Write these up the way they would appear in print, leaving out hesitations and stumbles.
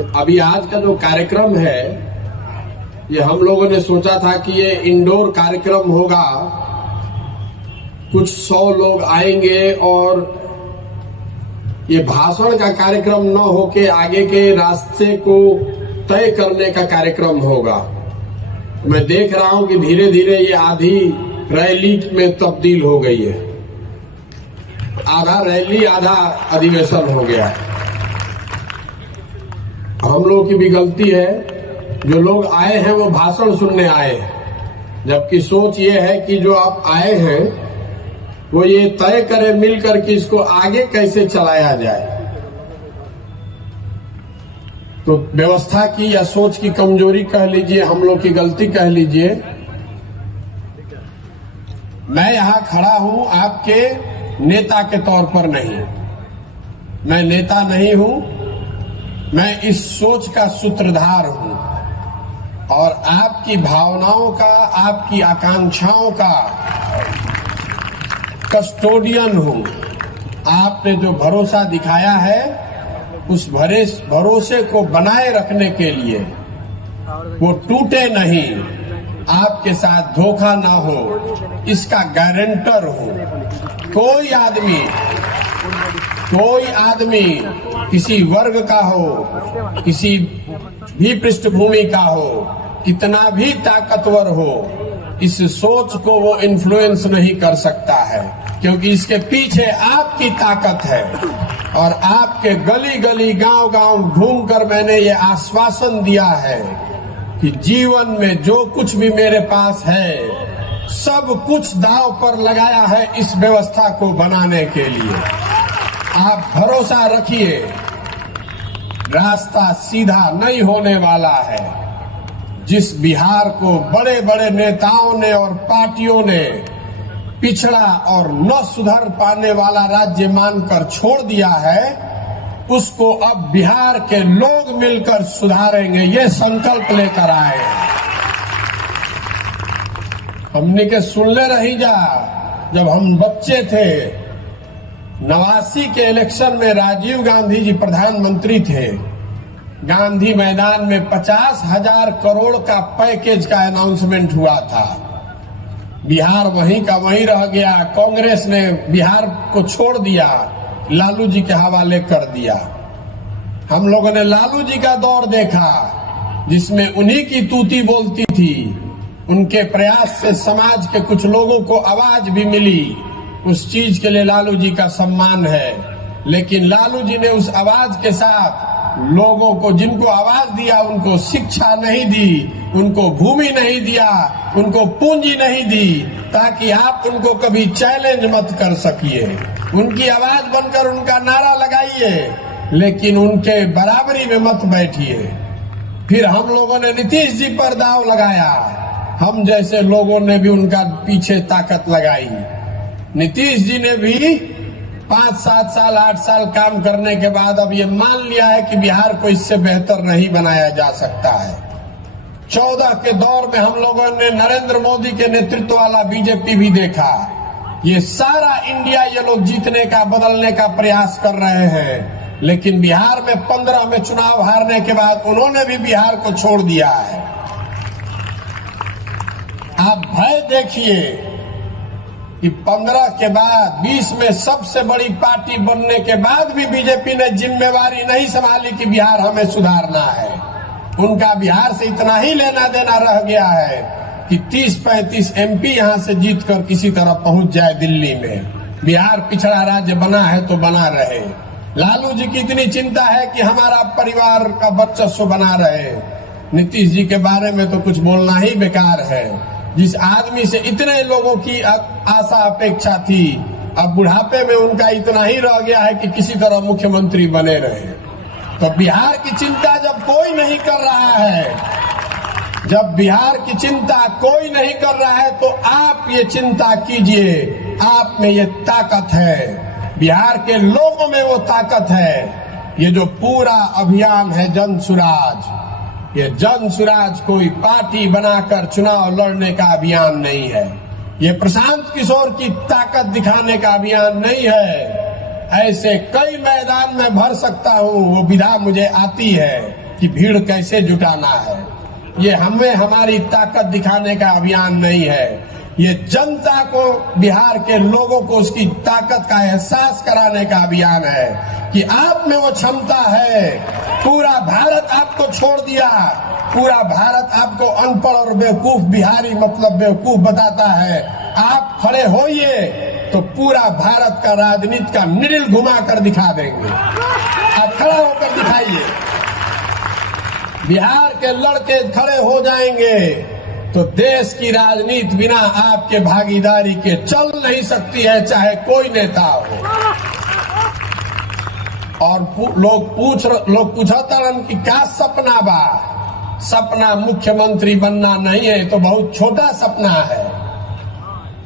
अभी आज का जो कार्यक्रम है, ये हम लोगों ने सोचा था कि ये इंडोर कार्यक्रम होगा, कुछ 100 लोग आएंगे और ये भाषण का कार्यक्रम न होके आगे के रास्ते को तय करने का कार्यक्रम होगा। मैं देख रहा हूं कि धीरे धीरे ये आधी रैली में तब्दील हो गई है। आधा रैली आधा अधिवेशन हो गया है। हम लोगों की भी गलती है, जो लोग आए हैं वो भाषण सुनने आए हैं, जबकि सोच ये है कि जो आप आए हैं वो ये तय करें मिलकर कि इसको आगे कैसे चलाया जाए। तो व्यवस्था की या सोच की कमजोरी कह लीजिए, हम लोग की गलती कह लीजिए। मैं यहां खड़ा हूं आपके नेता के तौर पर नहीं, मैं नेता नहीं हूं, मैं इस सोच का सूत्रधार हूं और आपकी भावनाओं का, आपकी आकांक्षाओं का कस्टोडियन हूं। आपने जो भरोसा दिखाया है उस भरोसे को बनाए रखने के लिए, वो टूटे नहीं, आपके साथ धोखा ना हो, इसका गारंटर हूं। कोई आदमी किसी वर्ग का हो, किसी भी पृष्ठभूमि का हो, कितना भी ताकतवर हो, इस सोच को वो इन्फ्लुएंस नहीं कर सकता है, क्योंकि इसके पीछे आपकी ताकत है। और आपके गली गली गांव गांव घूमकर मैंने ये आश्वासन दिया है कि जीवन में जो कुछ भी मेरे पास है सब कुछ दांव पर लगाया है इस व्यवस्था को बनाने के लिए। आप भरोसा रखिए, रास्ता सीधा नहीं होने वाला है। जिस बिहार को बड़े बड़े नेताओं ने और पार्टियों ने पिछड़ा और न सुधर पाने वाला राज्य मानकर छोड़ दिया है, उसको अब बिहार के लोग मिलकर सुधारेंगे, ये संकल्प लेकर आए। हमने के सुनले रही जा, जब हम बच्चे थे 89 के इलेक्शन में राजीव गांधी जी प्रधानमंत्री थे। गांधी मैदान में 50,000 करोड़ का पैकेज का अनाउंसमेंट हुआ था। बिहार वहीं का वहीं रह गया। कांग्रेस ने बिहार को छोड़ दिया, लालू जी के हवाले कर दिया। हम लोगों ने लालू जी का दौर देखा, जिसमें उन्हीं की तूती बोलती थी। उनके प्रयास से समाज के कुछ लोगों को आवाज भी मिली, उस चीज के लिए लालू जी का सम्मान है। लेकिन लालू जी ने उस आवाज के साथ लोगों को, जिनको आवाज दिया, उनको शिक्षा नहीं दी, उनको भूमि नहीं दिया, उनको पूंजी नहीं दी, ताकि आप उनको कभी चैलेंज मत कर सकिए। उनकी आवाज बनकर उनका नारा लगाइए, लेकिन उनके बराबरी में मत बैठिए। फिर हम लोगों ने नीतीश जी पर दाव लगाया, हम जैसे लोगों ने भी उनका पीछे ताकत लगाई। नीतीश जी ने भी 5, 7 साल, 8 साल काम करने के बाद अब ये मान लिया है कि बिहार को इससे बेहतर नहीं बनाया जा सकता है। 14 के दौर में हम लोगों ने नरेंद्र मोदी के नेतृत्व वाला बीजेपी भी देखा। ये सारा इंडिया ये लोग जीतने का, बदलने का प्रयास कर रहे हैं, लेकिन बिहार में 15 में चुनाव हारने के बाद उन्होंने भी बिहार को छोड़ दिया है। आप भय देखिए कि 15 के बाद 20 में सबसे बड़ी पार्टी बनने के बाद भी बीजेपी ने जिम्मेवारी नहीं संभाली कि बिहार हमें सुधारना है। उनका बिहार से इतना ही लेना देना रह गया है कि 30-35 एमपी यहां से जीतकर किसी तरह पहुंच जाए दिल्ली में। बिहार पिछड़ा राज्य बना है तो बना रहे। लालू जी की इतनी चिंता है कि हमारा परिवार का वर्चस्व बना रहे। नीतीश जी के बारे में तो कुछ बोलना ही बेकार है। जिस आदमी से इतने लोगों की आशा अपेक्षा थी, अब बुढ़ापे में उनका इतना ही रह गया है कि किसी तरह मुख्यमंत्री बने रहे। तो बिहार की चिंता जब कोई नहीं कर रहा है, जब बिहार की चिंता कोई नहीं कर रहा है, तो आप ये चिंता कीजिए। आप में ये ताकत है, बिहार के लोगों में वो ताकत है। ये जो पूरा अभियान है जन सुराज, ये जन सुराज कोई पार्टी बनाकर चुनाव लड़ने का अभियान नहीं है। ये प्रशांत किशोर की ताकत दिखाने का अभियान नहीं है। ऐसे कई मैदान में भर सकता हूं, वो विधा मुझे आती है। कि भीड़ कैसे जुटाना है। ये हमें हमारी ताकत दिखाने का अभियान नहीं है, ये जनता को, बिहार के लोगों को उसकी ताकत का एहसास कराने का अभियान है कि आप में वो क्षमता है। पूरा भारत आपको छोड़ दिया, पूरा भारत आपको अनपढ़ और बेवकूफ बिहारी मतलब बेवकूफ बताता है। आप खड़े होइए तो पूरा भारत का राजनीति का निडिल घुमा कर दिखा देंगे। आप खड़ा होकर दिखाइए, बिहार के लड़के खड़े हो जाएंगे तो देश की राजनीति बिना आपके भागीदारी के चल नहीं सकती है, चाहे कोई नेता हो। और लोग पूछता कि क्या सपना बा। सपना मुख्यमंत्री बनना नहीं है, तो बहुत छोटा सपना है।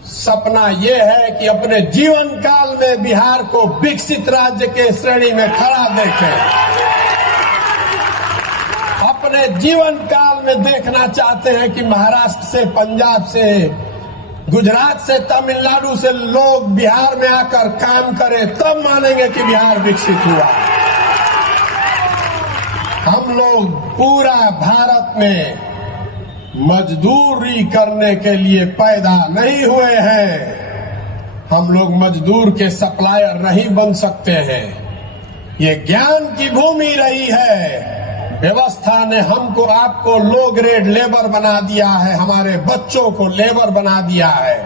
सपना यह है कि अपने जीवन काल में बिहार को विकसित राज्य के श्रेणी में खड़ा देखें। अपने जीवन काल में देखना चाहते हैं कि महाराष्ट्र से, पंजाब से, गुजरात से, तमिलनाडु से लोग बिहार में आकर काम करें, तब मानेंगे कि बिहार विकसित हुआ। हम लोग पूरा भारत में मजदूरी करने के लिए पैदा नहीं हुए हैं। हम लोग मजदूर के सप्लायर नहीं बन सकते हैं। ये ज्ञान की भूमि रही है। व्यवस्था ने हमको, आपको लो ग्रेड लेबर बना दिया है, हमारे बच्चों को लेबर बना दिया है।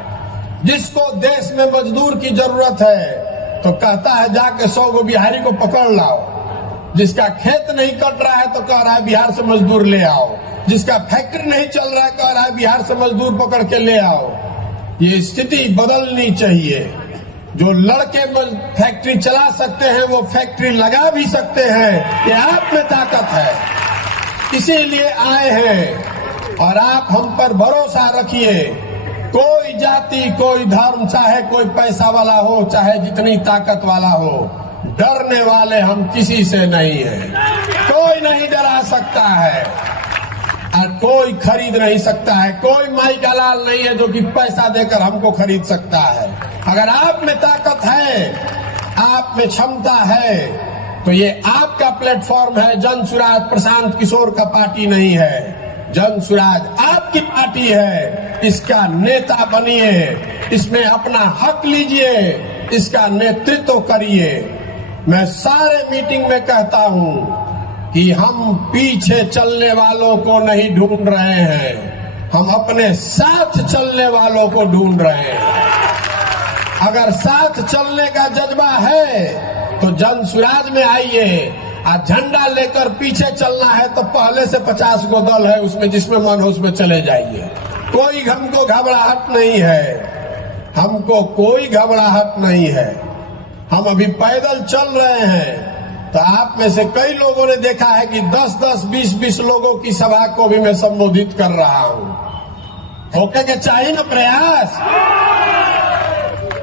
जिसको देश में मजदूर की जरूरत है तो कहता है जाके 100 गो बिहारी को पकड़ लाओ। जिसका खेत नहीं कट रहा है तो कह रहा है बिहार से मजदूर ले आओ। जिसका फैक्ट्री नहीं चल रहा है कह रहा है बिहार से मजदूर पकड़ के ले आओ। ये स्थिति बदलनी चाहिए। जो लड़के फैक्ट्री चला सकते हैं वो फैक्ट्री लगा भी सकते हैं। ये आप में ताकत है, इसीलिए आए हैं। और आप हम पर भरोसा रखिए। कोई जाति, कोई धर्म, चाहे कोई पैसा वाला हो, चाहे जितनी ताकत वाला हो, डरने वाले हम किसी से नहीं हैं। कोई नहीं डरा सकता है और कोई खरीद नहीं सकता है। कोई माई का लाल नहीं है जो कि पैसा देकर हमको खरीद सकता है। अगर आप में ताकत है, आप में क्षमता है, तो ये आपका प्लेटफॉर्म है। जन सुराज प्रशांत किशोर का पार्टी नहीं है, जन सुराज आपकी पार्टी है। इसका नेता बनिए, इसमें अपना हक लीजिए, इसका नेतृत्व करिए। मैं सारे मीटिंग में कहता हूं कि हम पीछे चलने वालों को नहीं ढूंढ रहे हैं, हम अपने साथ चलने वालों को ढूंढ रहे हैं। अगर साथ चलने का जज्बा है तो जन सुराज में आइए। और झंडा लेकर पीछे चलना है तो पहले से 50 गो दल है, उसमें जिसमें मन हो उसमें चले जाइए। कोई हमको घबराहट नहीं है, हमको कोई घबराहट नहीं है। हम अभी पैदल चल रहे हैं तो आप में से कई लोगों ने देखा है कि 10-10, 20-20 लोगों की सभा को भी मैं संबोधित कर रहा हूं। होके के चाहिए ना प्रयास।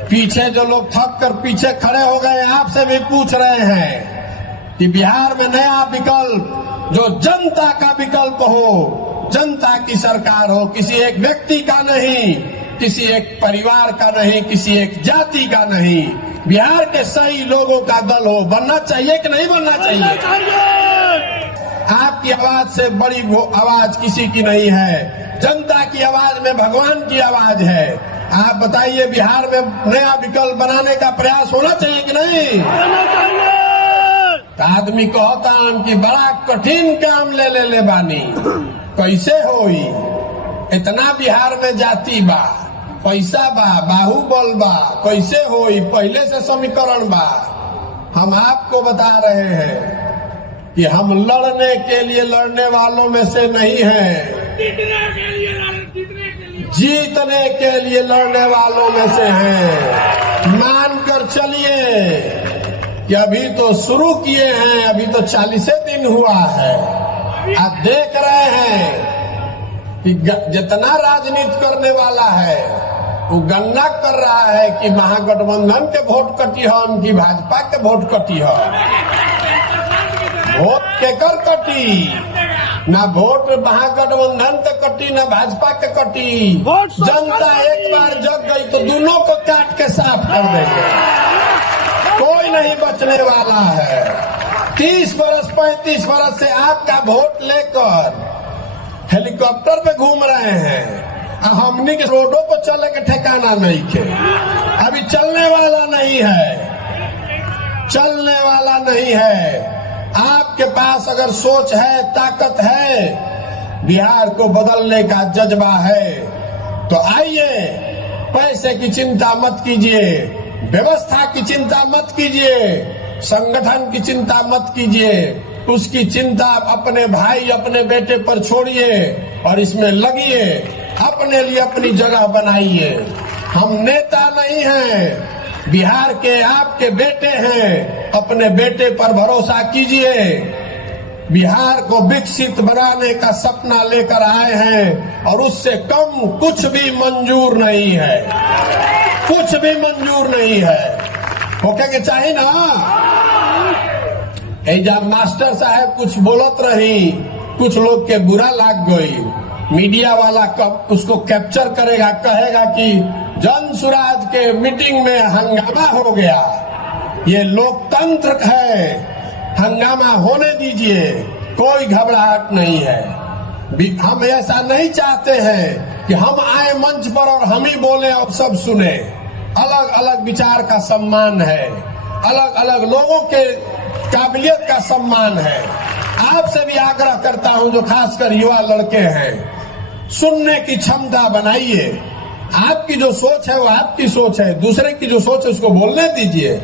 पीछे जो लोग थक कर पीछे खड़े हो गए, आपसे भी पूछ रहे हैं कि बिहार में नया विकल्प, जो जनता का विकल्प हो, जनता की सरकार हो, किसी एक व्यक्ति का नहीं, किसी एक परिवार का नहीं, किसी एक जाति का नहीं, बिहार के सही लोगों का दल हो। बनना चाहिए कि नहीं बनना चाहिए? आपकी आवाज से बड़ी वो आवाज किसी की नहीं है। जनता की आवाज में भगवान की आवाज है। आप बताइए, बिहार में नया विकल्प बनाने का प्रयास होना चाहिए कि नहीं? आदमी कहता कि बड़ा कठिन काम ले बानी, कैसे होई? इतना बिहार में जाति बा, पैसा बा, बाहुबल बा, कैसे होई? पहले से समीकरण बा। हम आपको बता रहे हैं कि हम लड़ने के लिए लड़ने वालों में से नहीं हैं, जीतने के लिए लड़ने वालों में से हैं। मानकर चलिए कि अभी तो शुरू किए हैं, अभी तो 40 दिन हुआ है। आप देख रहे हैं कि जितना राजनीति करने वाला है वो गणना कर रहा है कि महागठबंधन के वोट कटी है, उनकी भाजपा के वोट कटी है। वोट केकर कटी? ना वोट महागठबंधन के कटी, ना भाजपा के कटी। जनता एक बार जग गई तो दोनों को काट के साफ कर देंगे। कोई नहीं बचने वाला है। 30 बरस 35 बरस से आपका वोट लेकर हेलीकॉप्टर पे घूम रहे हैं, हमनी के रोडों पर चले के ठिकाना नहीं के। अभी चलने वाला नहीं है, चलने वाला नहीं है। आपके पास अगर सोच है, ताकत है, बिहार को बदलने का जज्बा है, तो आइए, पैसे की चिंता मत कीजिए, व्यवस्था की चिंता मत कीजिए, संगठन की चिंता मत कीजिए, उसकी चिंता अपने भाई अपने बेटे पर छोड़िए और इसमें लगिए, अपने लिए अपनी जगह बनाइए। हम नेता नहीं हैं, बिहार के आपके बेटे हैं, अपने बेटे पर भरोसा कीजिए। बिहार को विकसित बनाने का सपना लेकर आए हैं और उससे कम कुछ भी मंजूर नहीं है, कुछ भी मंजूर नहीं है। होके के चाहिए ना। जब मास्टर साहब कुछ बोलत रही, कुछ लोग के बुरा लाग गई, मीडिया वाला उसको कैप्चर करेगा, कहेगा कि जन सुराज के मीटिंग में हंगामा हो गया। ये लोकतंत्र है, हंगामा होने दीजिए, कोई घबराहट नहीं है। हम ऐसा नहीं चाहते हैं कि हम आए मंच पर और हम ही बोले और सब सुने। अलग अलग विचार का सम्मान है, अलग अलग लोगों के काबिलियत का सम्मान है। आपसे भी आग्रह करता हूं, जो खासकर युवा लड़के हैं, सुनने की क्षमता बनाइए। आपकी जो सोच है वो आपकी सोच है, दूसरे की जो सोच है उसको बोलने दीजिए।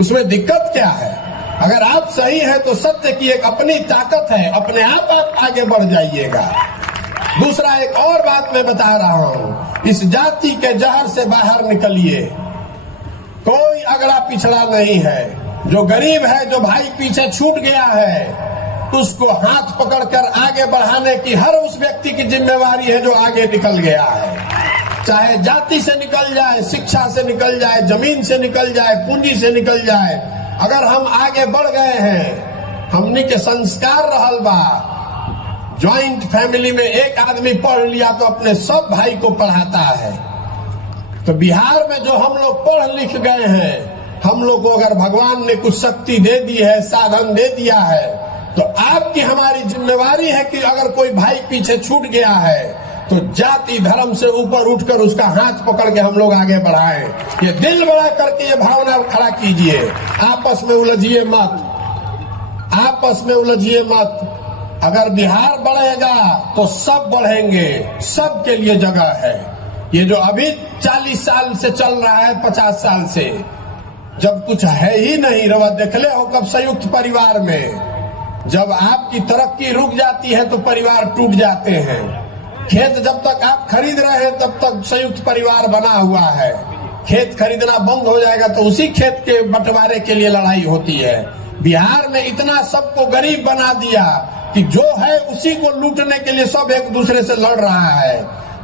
उसमें दिक्कत क्या है? अगर आप सही है तो सत्य की एक अपनी ताकत है, अपने आप आगे बढ़ जाइएगा। दूसरा एक और बात मैं बता रहा हूं, इस जाति के जहर से बाहर निकलिए। कोई अगड़ा पिछड़ा नहीं है। जो गरीब है, जो भाई पीछे छूट गया है, उसको हाथ पकड़कर आगे बढ़ाने की हर उस व्यक्ति की जिम्मेवारी है जो आगे निकल गया है। चाहे जाति से निकल जाए, शिक्षा से निकल जाए, जमीन से निकल जाए, पूंजी से निकल जाए, अगर हम आगे बढ़ गए हैं, हमनी के संस्कार रहल बा। ज्वाइंट फैमिली में एक आदमी पढ़ लिया तो अपने सब भाई को पढ़ाता है। तो बिहार में जो हम लोग पढ़ लिख गए हैं, हम लोग को अगर भगवान ने कुछ शक्ति दे दी है, साधन दे दिया है, तो आपकी हमारी जिम्मेवारी है कि अगर कोई भाई पीछे छूट गया है तो जाति धर्म से ऊपर उठकर उसका हाथ पकड़ के हम लोग आगे बढ़ाएं। ये दिल बड़ा करके ये भावना खड़ा कीजिए। आपस में उलझिए मत, आपस में उलझिए मत। अगर बिहार बढ़ेगा तो सब बढ़ेंगे, सबके लिए जगह है। ये जो अभी 40 साल से चल रहा है, 50 साल से, जब कुछ है ही नहीं, रवा देखले हो कब संयुक्त परिवार में, जब आपकी तरक्की रुक जाती है तो परिवार टूट जाते हैं। खेत जब तक आप खरीद रहे हैं तब तक संयुक्त परिवार बना हुआ है। खेत खरीदना बंद हो जाएगा तो उसी खेत के बंटवारे के लिए लड़ाई होती है। बिहार में इतना सबको गरीब बना दिया कि जो है उसी को लूटने के लिए सब एक दूसरे से लड़ रहा है,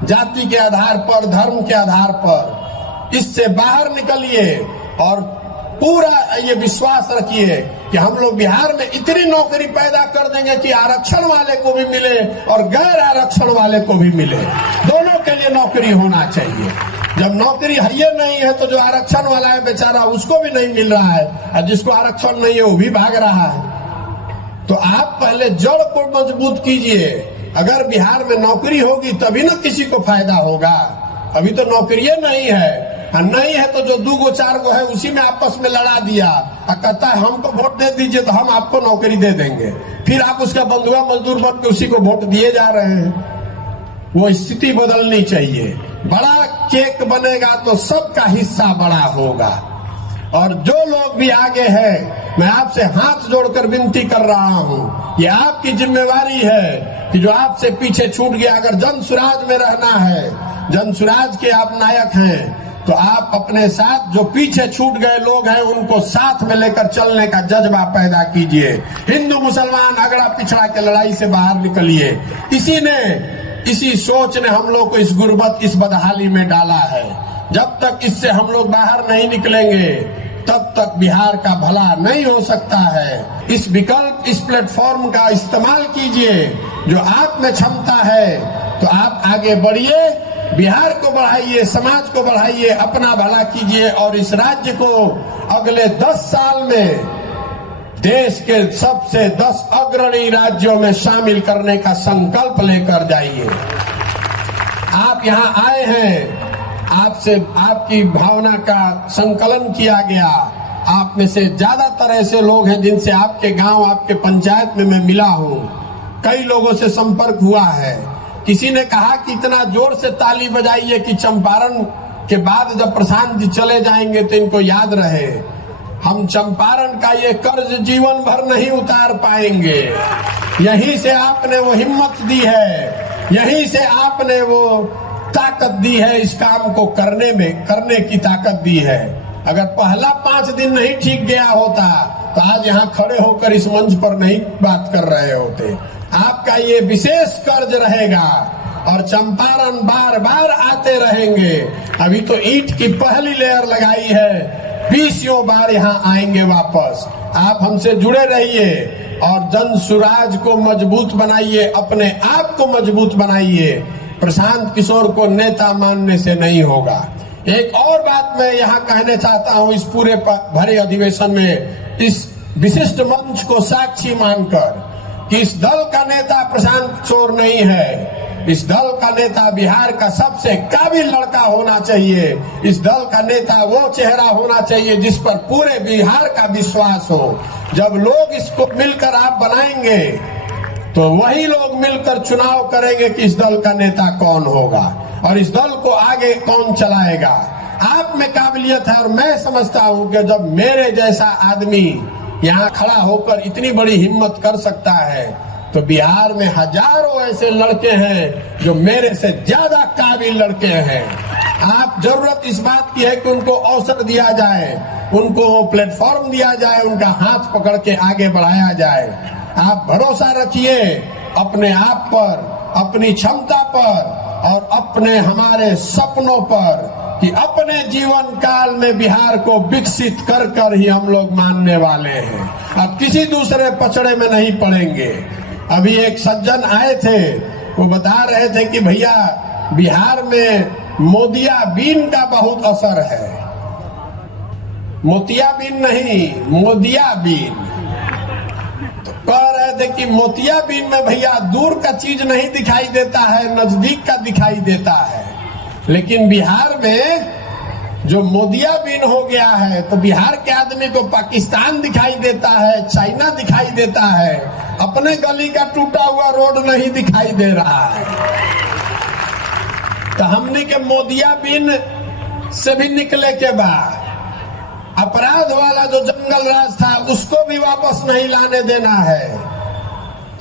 जाति के आधार पर, धर्म के आधार पर। इससे बाहर निकलिए और पूरा ये विश्वास रखिए कि हम लोग बिहार में इतनी नौकरी पैदा कर देंगे कि आरक्षण वाले को भी मिले और गैर आरक्षण वाले को भी मिले। दोनों के लिए नौकरी होना चाहिए। जब नौकरी है नहीं है तो जो आरक्षण वाला है बेचारा, उसको भी नहीं मिल रहा है, और जिसको आरक्षण नहीं है वो भी भाग रहा है। तो आप पहले जड़ को मजबूत कीजिए। अगर बिहार में नौकरी होगी तभी ना किसी को फायदा होगा। अभी तो नौकरी नहीं है, नहीं है तो जो 2 गो 4 गो है उसी में आपस में लड़ा दिया और कहता है हमको वोट दे दीजिए तो हम आपको नौकरी दे देंगे। फिर आप उसका बंधुआ मजदूर बन के उसी को वोट दिए जा रहे हैं। वो स्थिति बदलनी चाहिए। बड़ा केक बनेगा तो सबका हिस्सा बड़ा होगा। और जो लोग भी आगे हैं, मैं आपसे हाथ जोड़कर विनती कर रहा हूं, ये आपकी जिम्मेवारी है कि जो आपसे पीछे छूट गया, अगर जन सुराज में रहना है, जन सुराज के आप नायक हैं, तो आप अपने साथ जो पीछे छूट गए लोग हैं उनको साथ में लेकर चलने का जज्बा पैदा कीजिए। हिंदू मुसलमान अगड़ा पिछड़ा के लड़ाई से बाहर निकलिए। इसी सोच ने हम लोग को इस गुर्बत, इस बदहाली में डाला है। जब तक इससे हम लोग बाहर नहीं निकलेंगे तब तक बिहार का भला नहीं हो सकता है। इस विकल्प, इस प्लेटफॉर्म का इस्तेमाल कीजिए। जो आप में क्षमता है तो आप आगे बढ़िए, बिहार को बढ़ाइए, समाज को बढ़ाइए, अपना भला कीजिए और इस राज्य को अगले 10 साल में देश के सबसे 10 अग्रणी राज्यों में शामिल करने का संकल्प लेकर जाइए। आप यहां आए हैं, आपसे आपकी भावना का संकलन किया गया। आप में से ज्यादातर ऐसे लोग हैं जिनसे आपके गांव, आपके पंचायत में मैं मिला हूं, कई लोगों से संपर्क हुआ है। किसी ने कहा कि इतना जोर से ताली बजाइए कि चंपारण के बाद जब प्रशांत जी चले जाएंगे तो इनको याद रहे। हम चंपारण का ये कर्ज जीवन भर नहीं उतार पाएंगे। यहीं से आपने वो हिम्मत दी है, यहीं से आपने वो ताकत दी है, इस काम को करने की ताकत दी है। अगर पहला 5 दिन नहीं ठीक गया होता तो आज यहाँ खड़े होकर इस मंच पर नहीं बात कर रहे होते। आपका ये विशेष कर्ज रहेगा और चंपारण बार बार आते रहेंगे। अभी तो ईंट की पहली लेयर लगाई है, 20 बार यहाँ आएंगे वापस। आप हमसे जुड़े रहिए और जन सुराज को मजबूत बनाइए, अपने आप को मजबूत बनाइए। प्रशांत किशोर को नेता मानने से नहीं होगा। एक और बात मैं यहाँ कहना चाहता हूँ, इस पूरे भरे अधिवेशन में इस विशिष्ट मंच को साक्षी मानकर कि इस दल का नेता प्रशांत किशोर नहीं है। इस दल का नेता बिहार का सबसे काबिल लड़का होना चाहिए। इस दल का नेता वो चेहरा होना चाहिए जिस पर पूरे बिहार का विश्वास हो। जब लोग इसको मिलकर आप बनाएंगे तो वही लोग मिलकर चुनाव करेंगे कि इस दल का नेता कौन होगा और इस दल को आगे कौन चलाएगा। आप में काबिलियत है और मैं समझता हूं कि जब मेरे जैसा आदमी यहाँ खड़ा होकर इतनी बड़ी हिम्मत कर सकता है तो बिहार में हजारों ऐसे लड़के हैं जो मेरे से ज्यादा काबिल लड़के हैं। आप जरूरत इस बात की है कि उनको अवसर दिया जाए, उनको प्लेटफॉर्म दिया जाए, उनका हाथ पकड़ के आगे बढ़ाया जाए। आप भरोसा रखिए अपने आप पर, अपनी क्षमता पर और अपने हमारे सपनों पर कि अपने जीवन काल में बिहार को विकसित कर कर ही हम लोग मानने वाले हैं। अब किसी दूसरे पचड़े में नहीं पड़ेंगे। अभी एक सज्जन आए थे, वो बता रहे थे कि भैया बिहार में मोदियाबीन का बहुत असर है। मोतियाबीन नहीं, मोदियाबीन। तो कह रहे थे कि मोतियाबीन में भैया दूर का चीज नहीं दिखाई देता है, नजदीक का दिखाई देता है। लेकिन बिहार में जो मोदियाबीन हो गया है तो बिहार के आदमी को पाकिस्तान दिखाई देता है, चाइना दिखाई देता है, अपने गली का टूटा हुआ रोड नहीं दिखाई दे रहा है। तो हमने के मोदियाबीन से भी निकले के बाद अपराध वाला जो जंगल राज था उसको भी वापस नहीं लाने देना है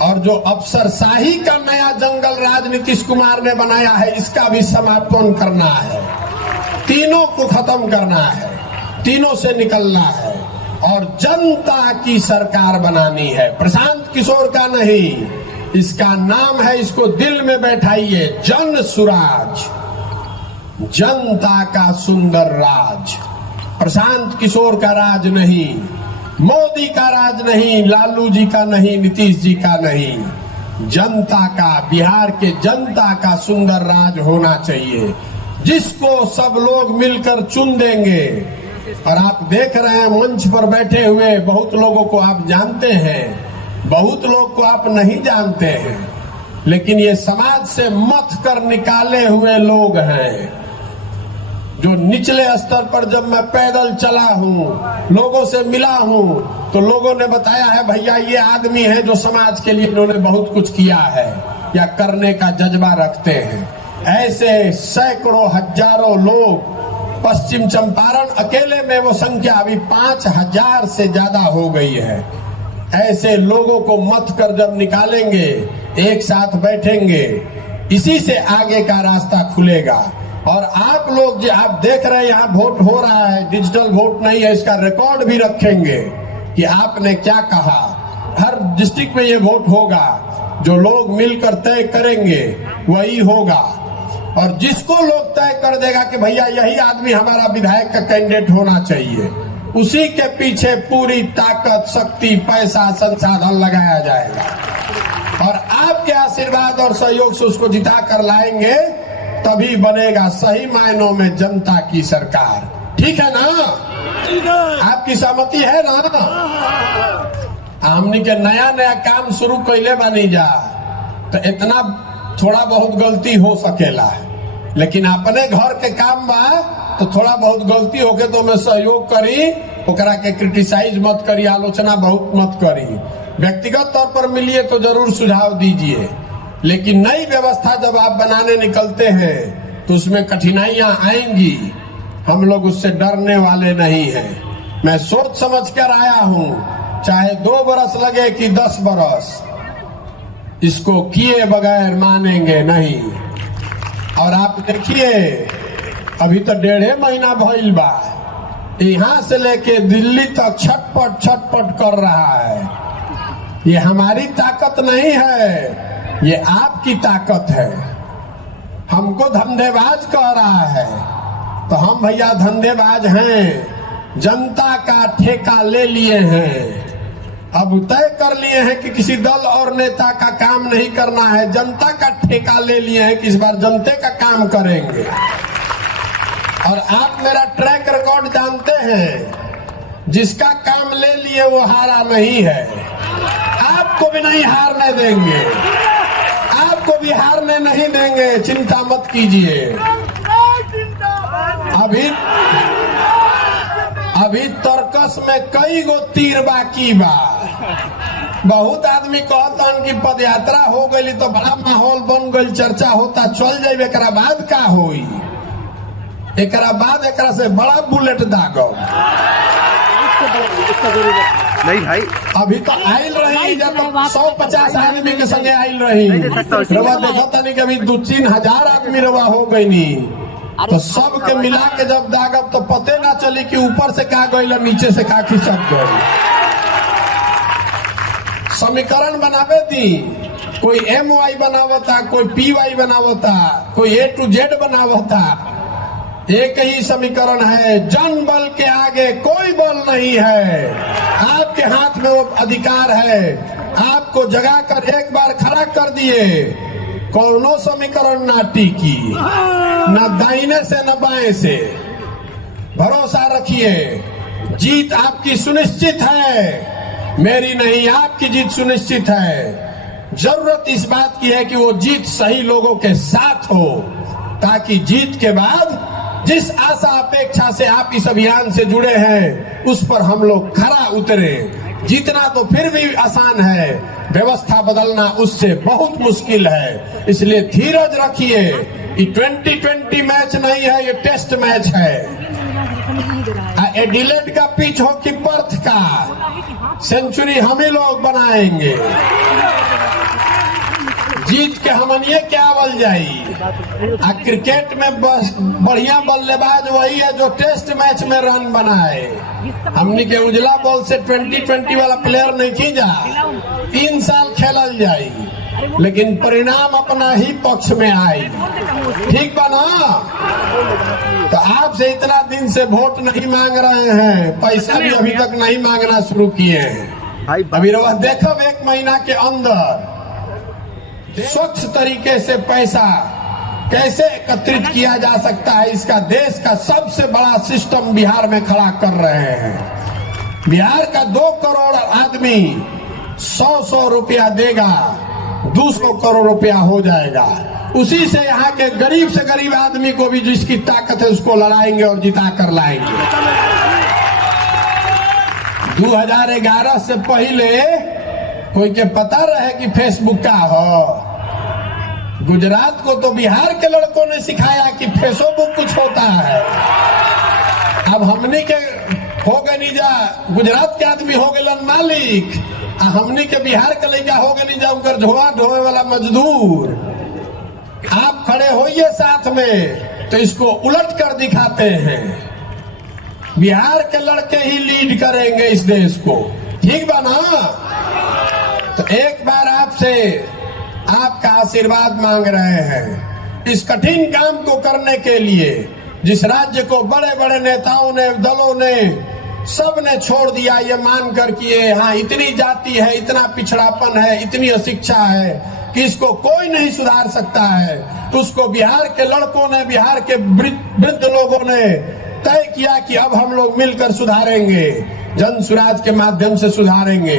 और जो अफसरशाही का नया जंगल राज नीतीश कुमार ने बनाया है इसका भी समापन करना है। तीनों को खत्म करना है, तीनों से निकलना है और जनता की सरकार बनानी है, प्रशांत किशोर का नहीं। इसका नाम है, इसको दिल में बैठाइए, जन सुराज, जनता का सुंदर राज। प्रशांत किशोर का राज नहीं, मोदी का राज नहीं, लालू जी का नहीं, नीतीश जी का नहीं, जनता का, बिहार के जनता का सुंदर राज होना चाहिए जिसको सब लोग मिलकर चुन देंगे। और आप देख रहे हैं मंच पर बैठे हुए बहुत लोगों को आप जानते हैं, बहुत लोग को आप नहीं जानते हैं, लेकिन ये समाज से मथ कर निकाले हुए लोग हैं जो निचले स्तर पर जब मैं पैदल चला हूँ, लोगों से मिला हूँ तो लोगों ने बताया है भैया ये आदमी है जो समाज के लिए इन्होंने बहुत कुछ किया है या करने का जज्बा रखते हैं। ऐसे सैकड़ों हजारों लोग, पश्चिम चंपारण अकेले में वो संख्या अभी 5000 से ज्यादा हो गई है। ऐसे लोगों को मत कर जब निकालेंगे, एक साथ बैठेंगे, इसी से आगे का रास्ता खुलेगा। और आप लोग जो आप देख रहे हैं यहाँ वोट हो रहा है, डिजिटल वोट नहीं है, इसका रिकॉर्ड भी रखेंगे कि आपने क्या कहा। हर डिस्ट्रिक्ट में ये वोट होगा, जो लोग मिलकर तय करेंगे वही होगा और जिसको लोग तय कर देगा कि भैया यही आदमी हमारा विधायक का कैंडिडेट होना चाहिए, उसी के पीछे पूरी ताकत, शक्ति, पैसा, संसाधन लगाया जाएगा और आपके आशीर्वाद और सहयोग से उसको जिता कर लाएंगे, तभी बनेगा सही मायनों में जनता की सरकार। ठीक है ना? आपकी सहमति है ना? हमनी के नया नया काम शुरू कैले बानी जा, तो इतना थोड़ा बहुत गलती हो सकेला, लेकिन अपने घर के काम बा तो थोड़ा बहुत गलती होके तो मैं सहयोग करी, ओकरा के क्रिटिसाइज मत करी, आलोचना बहुत मत करी। व्यक्तिगत तौर पर मिलिए तो जरूर सुझाव दीजिए, लेकिन नई व्यवस्था जब आप बनाने निकलते हैं तो उसमें कठिनाइयां आएंगी। हम लोग उससे डरने वाले नहीं हैं। मैं सोच समझ कर आया हूं, चाहे 2 बरस लगे कि 10 बरस, इसको किए बगैर मानेंगे नहीं। और आप देखिए, अभी तो 1.5 महीना भइल बा, यहां से लेके दिल्ली तक छटपट छटपट कर रहा है। ये हमारी ताकत नहीं है, ये आपकी ताकत है। हमको धंधेबाज कह रहा है, तो हम भैया धंधेबाज हैं। जनता का ठेका ले लिए हैं, अब तय कर लिए हैं कि किसी दल और नेता का काम नहीं करना है, जनता का ठेका ले लिए हैं कि इस बार जनता का काम करेंगे। और आप मेरा ट्रैक रिकॉर्ड जानते हैं, जिसका काम ले लिए वो हारा नहीं है। आपको भी नहीं हारने देंगे, आपको भी हारने नहीं देंगे, चिंता मत कीजिए। अभी तर्कस में कई गो तीर बाकी बा। बहुत आदमी कहतन कि पद यात्रा हो गई तो बड़ा माहौल बन गई, चर्चा होता, चल जाए, एकरा बाद का होई? एकरा बाद एकरा से बड़ा बुलेट दागब। नहीं भाई, अभी तो आयल रही, जब 150 आदमी के संगे आयल रही, रवा देखा था नहीं, कभी 2-3 हजार आदमी रवा हो गई नी, तो सबके मिला के जब दागब तो पते ना चली कि ऊपर से का गई, नीचे से का खिसक गई। समीकरण बनावे दी, कोई MY बनावता, कोई PY बनावता, कोई A to Z बनावता। एक ही समीकरण है, जन बल के आगे कोई बल नहीं है। आपके हाथ में वो अधिकार है, आपको जगा कर एक बार खड़ा कर दिए, कौनो समीकरण ना टिकी, न दाहिने से न बाएं से। भरोसा रखिए, जीत आपकी सुनिश्चित है, मेरी नहीं, आपकी जीत सुनिश्चित है। जरूरत इस बात की है कि वो जीत सही लोगों के साथ हो, ताकि जीत के बाद जिस आशा अपेक्षा से आप इस अभियान से जुड़े हैं उस पर हम लोग खरा उतरे। जीतना तो फिर भी आसान है, व्यवस्था बदलना उससे बहुत मुश्किल है। इसलिए धीरज रखिए। ये 2020 मैच नहीं है, ये टेस्ट मैच है। एडिलेड का पिच हो कि पर्थ का, सेंचुरी हम ही लोग बनाएंगे। जीत के हमनिए क्या बल जाई। क्रिकेट में बस बढ़िया बल्लेबाज वही है जो टेस्ट मैच में रन बनाए। हमनी के उजला बॉल से 2020 वाला प्लेयर नहीं खींचा, 3 साल खेलल जाई, लेकिन परिणाम अपना ही पक्ष में आई। ठीक बा ना? तो आपसे इतना दिन से वोट नहीं मांग रहे हैं, पैसा भी अभी तक नहीं मांगना शुरू किए हैं। अभी रवा देखो 1 महीना के अंदर स्वच्छ तरीके से पैसा कैसे एकत्रित किया जा सकता है, इसका देश का सबसे बड़ा सिस्टम बिहार में खड़ा कर रहे हैं। बिहार का 2 करोड़ आदमी 100-100 रुपया देगा, 200 करोड़ रुपया हो जाएगा। उसी से यहाँ के गरीब से गरीब आदमी को भी जिसकी ताकत है उसको लड़ाएंगे और जिता कर लाएंगे। 2011 से पहले कोई के पता रहे कि फेसबुक का हो? गुजरात को तो बिहार के लड़कों ने सिखाया कि फेसबुक कुछ होता है। अब हमने के हो गए नीजा, गुजरात के आदमी हो गए मालिक, हमने के बिहार के लड़का हो गए नीजा उनकर झोला ढोए वाला मजदूर। आप खड़े होइए साथ में तो इसको उलट कर दिखाते हैं। बिहार के लड़के ही लीड करेंगे इस देश को। ठीक बा ना? तो एक बार आपसे आपका आशीर्वाद मांग रहे हैं इस कठिन काम को करने के लिए, जिस राज्य को बड़े बड़े नेताओं ने, दलों ने, सब ने छोड़ दिया ये मानकर कि ये यहाँ इतनी जाति है, इतना पिछड़ापन है, इतनी अशिक्षा है कि इसको कोई नहीं सुधार सकता है। तो उसको बिहार के लड़कों ने, बिहार के वृद्ध लोगों ने तय किया कि अब हम लोग मिलकर सुधारेंगे। जन सुराज के माध्यम से सुधारेंगे।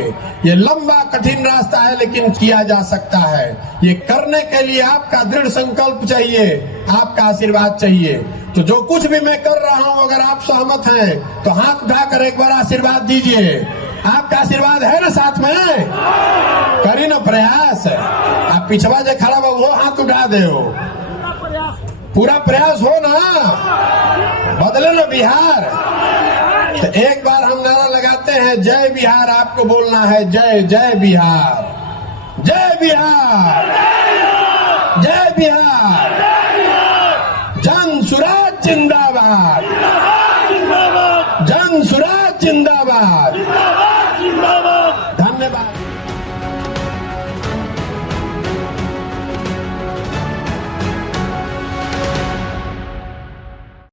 ये लंबा कठिन रास्ता है, लेकिन किया जा सकता है। ये करने के लिए आपका दृढ़ संकल्प चाहिए, आपका आशीर्वाद चाहिए। तो जो कुछ भी मैं कर रहा हूं, अगर आप सहमत हैं तो हाथ उठाकर एक बार आशीर्वाद दीजिए। आपका आशीर्वाद है ना साथ में? करी ना प्रयास। आप पिछवा जो खड़ा हो वो हाथ उठा दे हो, पूरा प्रयास हो ना, बदले ना बिहार। तो एक बार हम नारा लगाते हैं, जय बिहार। आपको बोलना है जय जय बिहार, जय बिहार, जय बिहार। जन सुराज जिंदाबाद, जन सुराज जिंदाबाद। धन्यवाद।